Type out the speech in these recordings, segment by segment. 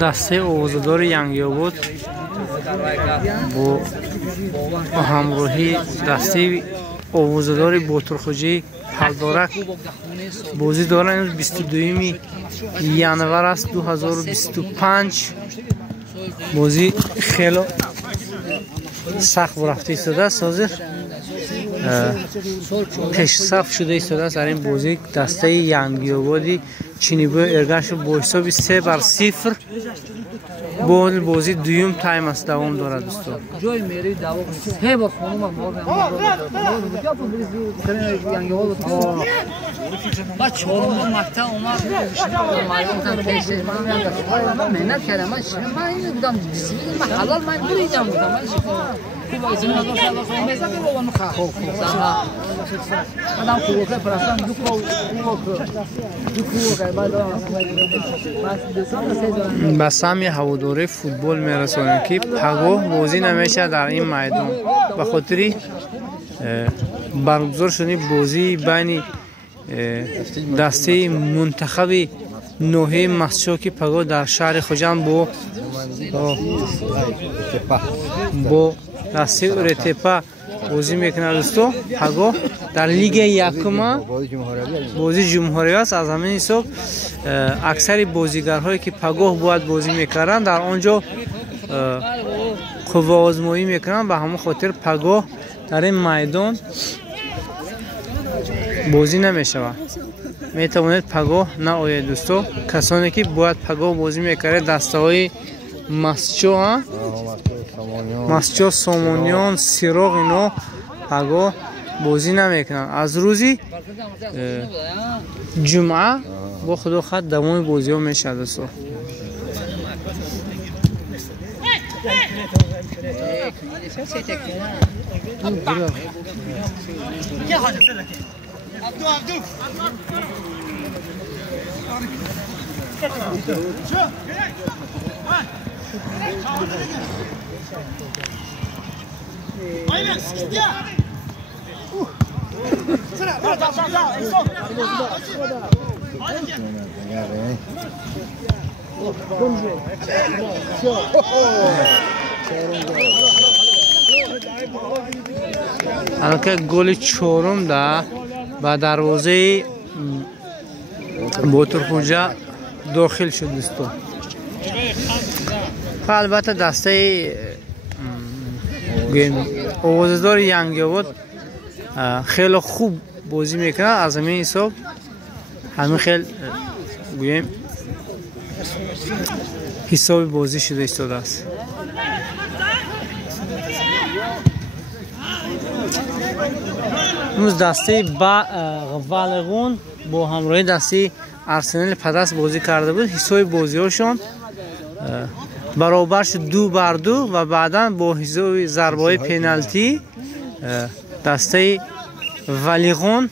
دسته اوزدار ینگیاباد با همراهی دسته اوزدار بوترخوجی پلدارک بازی دارن. 22 ینور است 2025. بازی خیلی سخت رفته ایستاده است. حاضر پیش صف شده ایستاده است. در این بازی دسته ینگیابادی چینیبو ارگش با حساب 3-0 بازی دوم تایم است دوام دارد دوستان. جای میری دوام سه با خانم ما چهارم مقطع اومد مردم پیش من مهنت کردم. من اینو بودم من حلال من بریدم بودم. من خوب از این نظر شده میزد رو اون خوب آدم خوبه فرستم دو بس هم یه هواداره فوتبال میرسونیم که پگاه بازی نمیشه در این میدان به خاطری برگزار شده بازی بین دسته منتخب نوحه مسجو که پگاه در شهر خوجند با دسته ارتپا بازی میکنه دوستو. پگاه در لیگ یکم بازی جمهوری است. از همین حساب اکثر بازیگرهایی که پگاه باید بازی میکردن در آنجا قوه آزمایی میکنن. به همون خاطر پگاه در این میدان بازی نمیشود. میتوانید پگاه نآیید دوستو. کسانی که باید پگاه بازی میکرد دسته های مسجو سامانیان سیراغ اینا پگاه بازی نمیکنن. از روزی جمعه با خدا خط دوام بازی ها میشه دوستو. الان گل چهارم ده با دروازه بوترخوجه داخل شد دوستان. البته دسته اوزدار ینگیاباد خیلی خوب بازی میکنه. از همین حساب همین خیلی گویم حساب بازی شده ایستاده است. امروز دسته والغون با همراهی دسته ارسنال پدست بازی کرده بود. حساب بازی هاشون برابر شد 2-2 و بعدا با حساب ضربه های پنالتی دسته والغون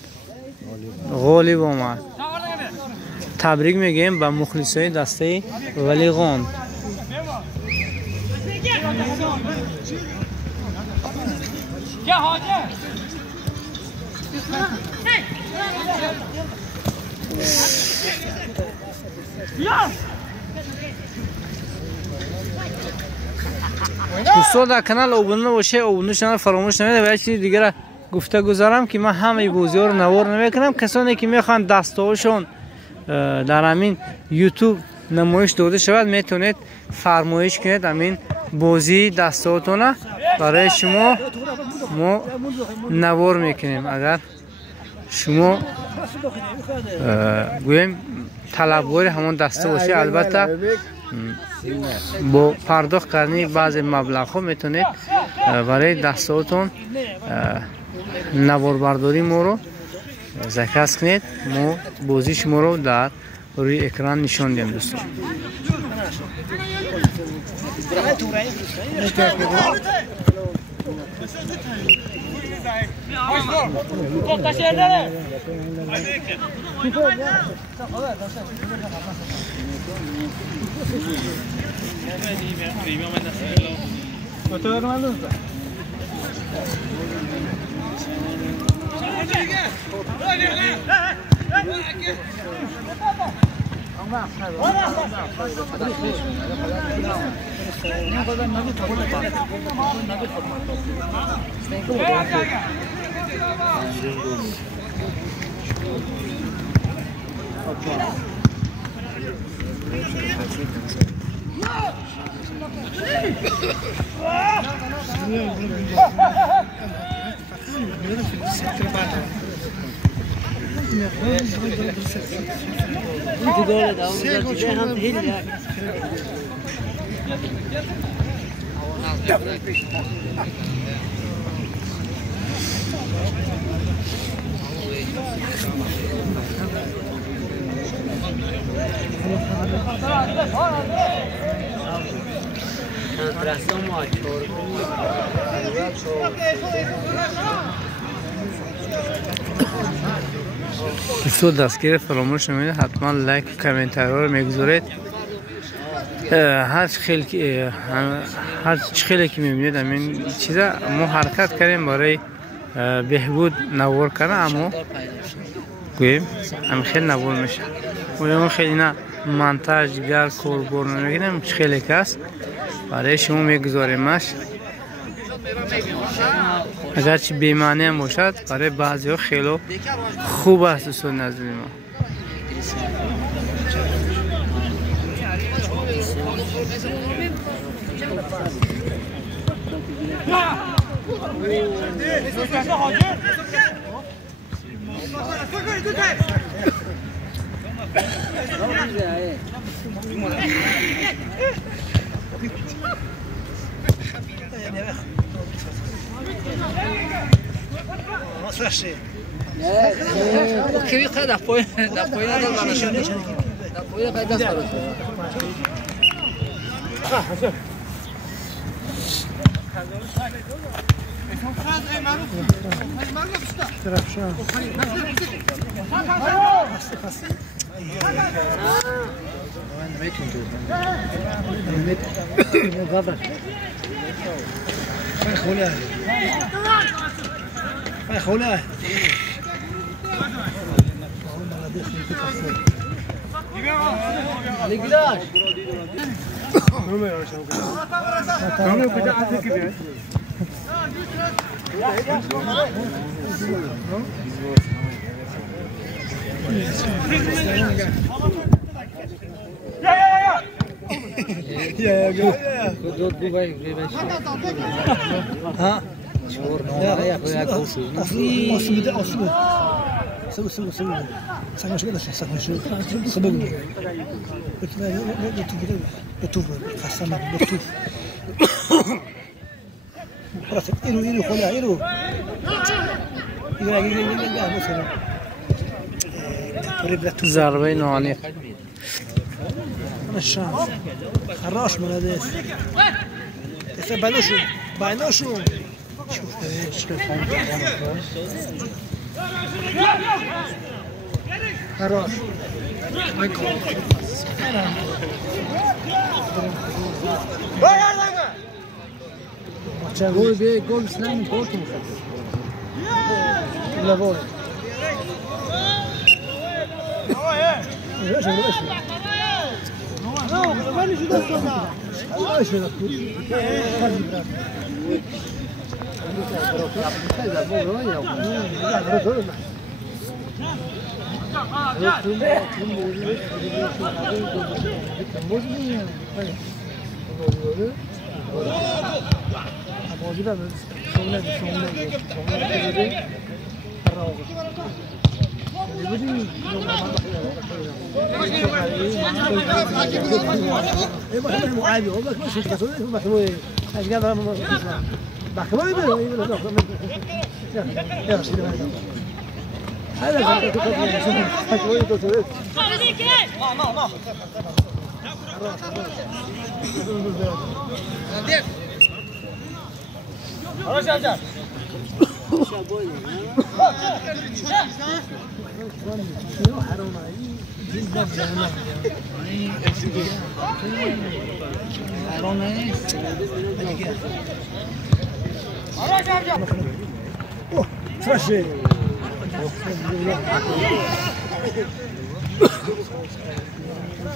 غالب آمد. تبریک میگیم به مخلصای دسته والغون. دوستان در کانال ابونه باشه، ابونه شما فراموش نمیده. و چیز دیگه گفته گذارم که من همه بازی ها رو نوار نمیکنم. کسانی که میخوان دستهاشون در همین یوتیوب نمایش داده شود میتونید فرمایش کنید همین بازی دستهاتون برای شما ما نوار میکنیم. اگر شما گویم طلبگار همون دسته باشه، البته با پرداخت کردن بعضی مبلغ ها میتونید برای دستهاتون نوار برداری ما رو ذکر کنید. ما بازی شما رو در روی اکران نشان دیم دوستان. دوستان دستگیر فراموش نمایید حتما لایک و کامنتار رو میگذارید. هر خیلی که میبینید همین چیزا ما حرکت کردیم برای بهبود نوار کنه، اما گوییم هم خیلی نوار میشه و اون خیلی نه منتاج گر کاربر نمیگیرم خیلی کس برای شما میگذاریمش. اگرچه بی‌معنی هم باشد برای بعضی ها خیلی خوب است دوستان نزد ما. Okey, cada apoio da balança. Da apoio vai dar para خولاه Ligdaş. ها Çor no ya koya koşu. Osman. سوي سامش ولا شيء سامش صبغني بتوف خاصة بتوف خلاص إيرو خلا إيرو يلا مثلا ضربه نانی الشام خراش من هذا بانوشو شوف خراش Gol be gol İslam gol kim? لا فوق فرشي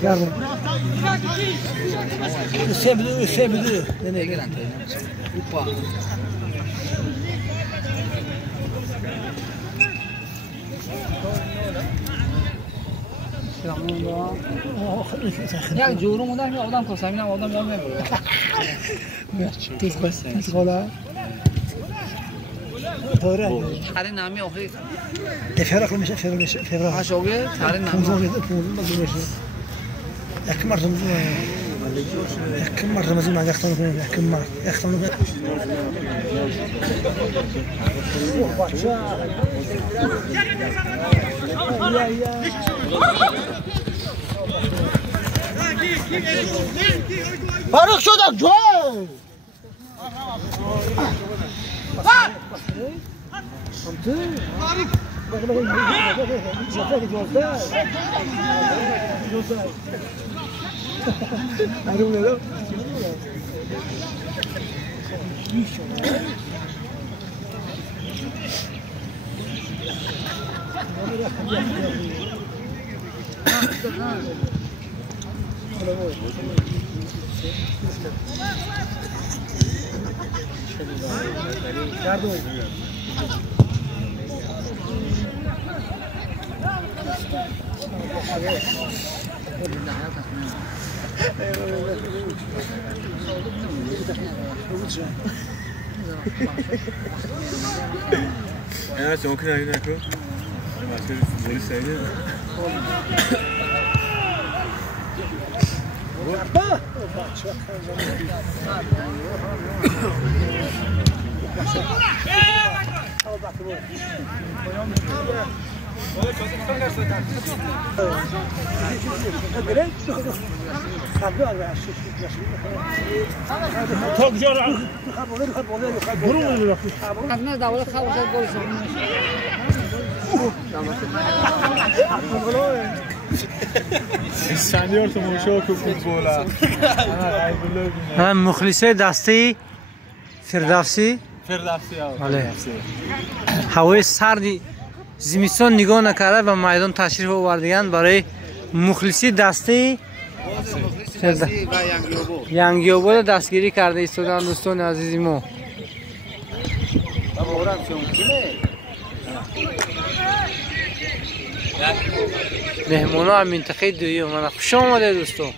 Yardım. Sebebi. Ne gelen? Upa. یک جورو مونده آدم کسایی آدم یاد نمیره. تیز بالا. دوره. هر نامی آخری. فراخ میشه. هاشوگه هر نامی. 15 میشه. یک مرد مزون نگفتم کنم یک مرد. فاروق شد جو Ja, zo krijg je dat ook. Maar ze willen zeggen. مخلصه دستی فردوسی هوای سردی زمستان نگاه نکرده و میدان تشریف آوردگان برای مخلصی دستی ینگی‌آباد دستگیری کرده ایستادن دوستان عزیزی ما. مهمونا منطقه دویم خوش آمده دوستان.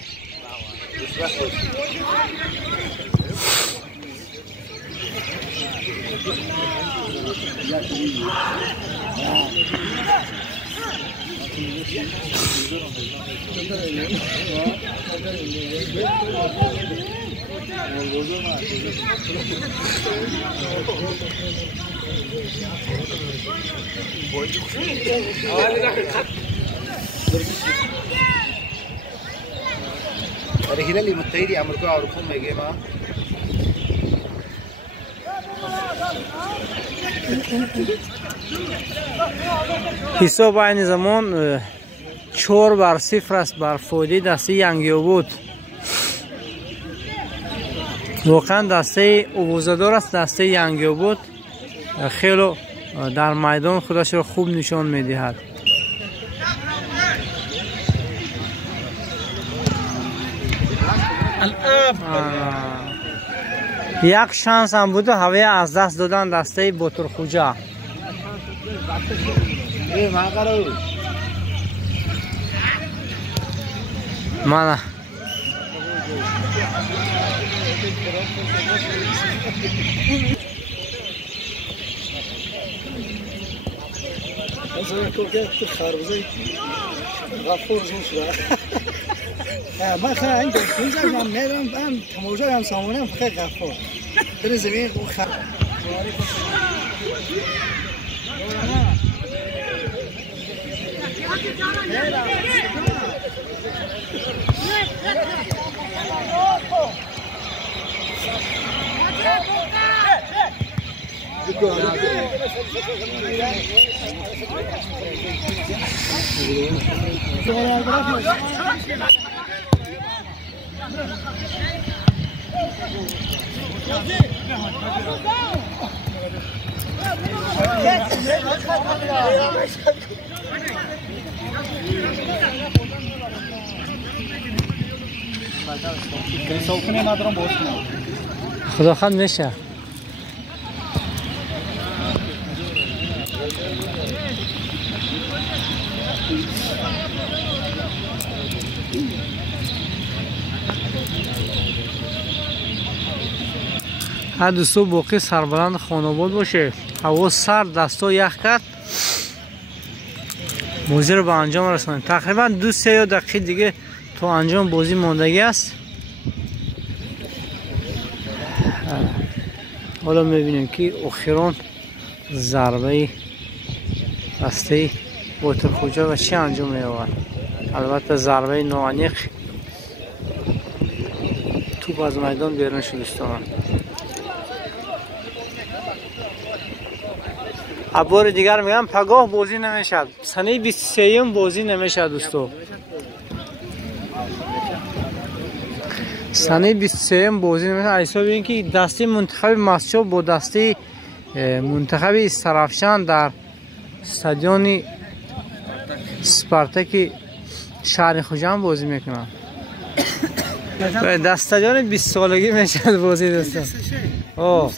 الهلال المتحد يعملوا عروضهم يا جماعه حساب این زمان 4-0 است بر فوده دسته ینگی‌آباد. واقعا دسته اووزادار است. دسته ینگی‌آباد خیلی در میدان خودش را خوب نشان میدهد. یک شانس هم بود هوای از دست دادن دسته بطرخوجه. من ما خیلی اینجا کنجا من میرم تماشا هم سامانه فقط غفور در زمین خوب خراب خدا خواهد میشه. هر دوستو باقی سربلند خانواد باشه. هوا سر دستا یخ کرد. بازی رو به انجام رسانیم. تقریبا 2-3 دقیقه دیگه تو انجام بازی ماندگی است. حالا میبینیم که اخیران ضربه دسته بوترخوجا و چی انجام می‌آورد. البته ضربه ناانیق توپ از میدان بیرون شد دوستان. بار دیگر میگم پگاه بازی نمیشد. سنه 23 بازی نمیشد دوستو. سنه 23 بازی نمیشد. ایسا ببین که دسته منتخب مسجد با دسته منتخب استرافشان در استادیوم اسپارتاک شهر خوجان بازی میکنن. در استادیوم 20 سالگی میشد بازی دوستان. اوه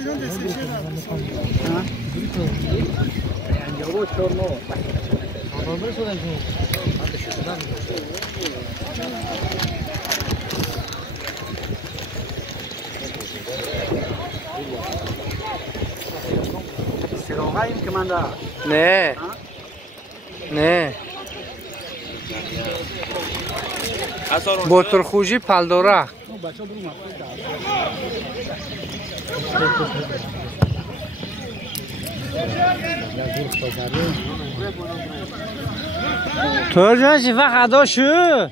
نه نه بوترخوجی پلدوره تو جان چی وقت ادا شو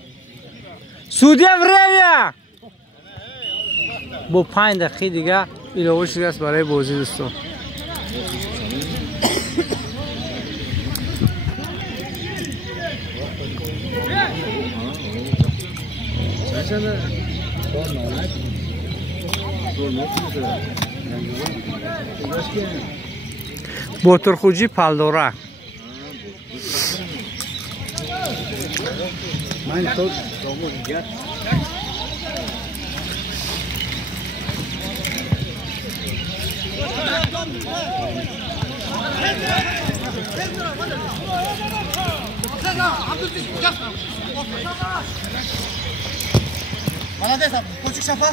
سودی افریقیا با 5 دقیقه دیگه ایلاوه شده است برای بازی دوستان. بوترخوجی پلدوره Молодец, Кучик Шафа.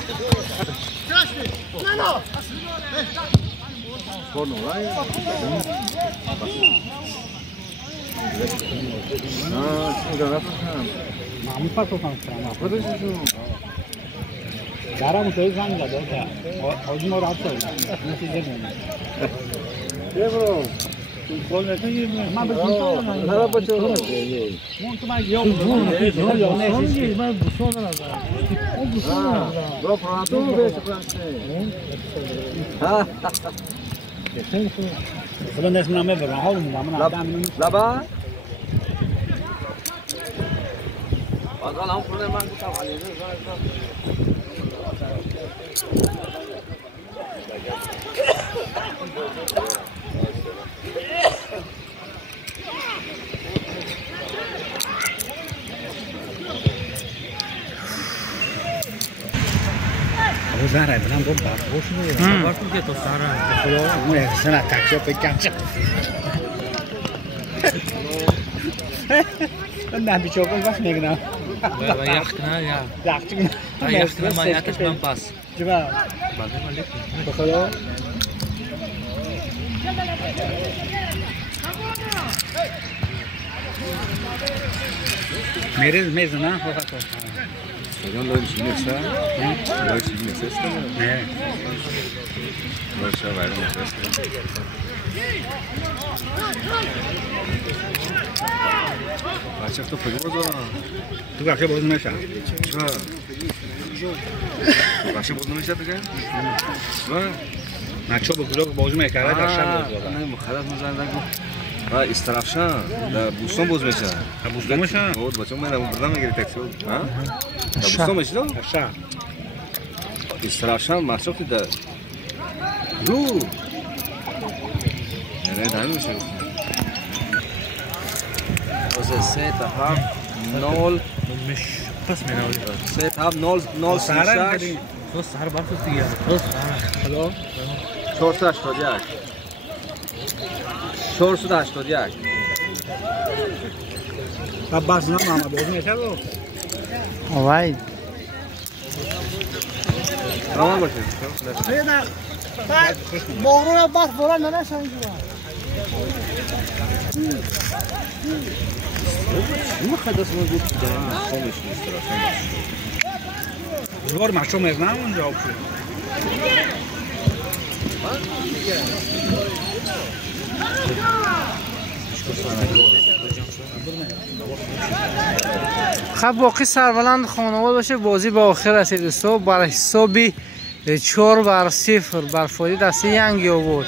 زهره بلند بود برخوش می‌کنه. سوار کن که تو سارا. خدا اون سنا تاکسی پیکانچ. نه بیچاره وقت میگنم. و یخت نه یا. یخت نه. یخت نه ما یکش من پاس. چرا؟ بعد مالیک. به خدا. میز نه فقط. Pegando lá de nessa, lá de nessa, né? Vai chamar uma festa. Vai chamar tu pegou do. Tu vai acabar não mexa. Vai chamar não mexa também? Vai. Na choba que boz me cara da chama. Não, خلاص مزندگو. ها استرافشان در بوستان باز میشه. بوستان میشه؟ بود بچه‌ها من بردم میگیره تاکسی. ها؟ در بوستان میشه تو؟ شا. استرافشان مصرف در. دو. دمی میشه واسه 3 تا 7 0 مش پس مناوی 3 تا 7 0 0 36 تو سر باکس دیگه تو سر حالا 481 481 و بس نه ماما بازی نکرد وای تمام باشه نه بعد بارون بس بارون ننشان ما خداس ما بود دارم خامش نیست زور ماشو مزنم اونجا اوکی خب باقی سربلند خانواده باشه. بازی به آخر رسید دوستان. بر حسابی 4-0 بر فوری دستی ینگی آورد.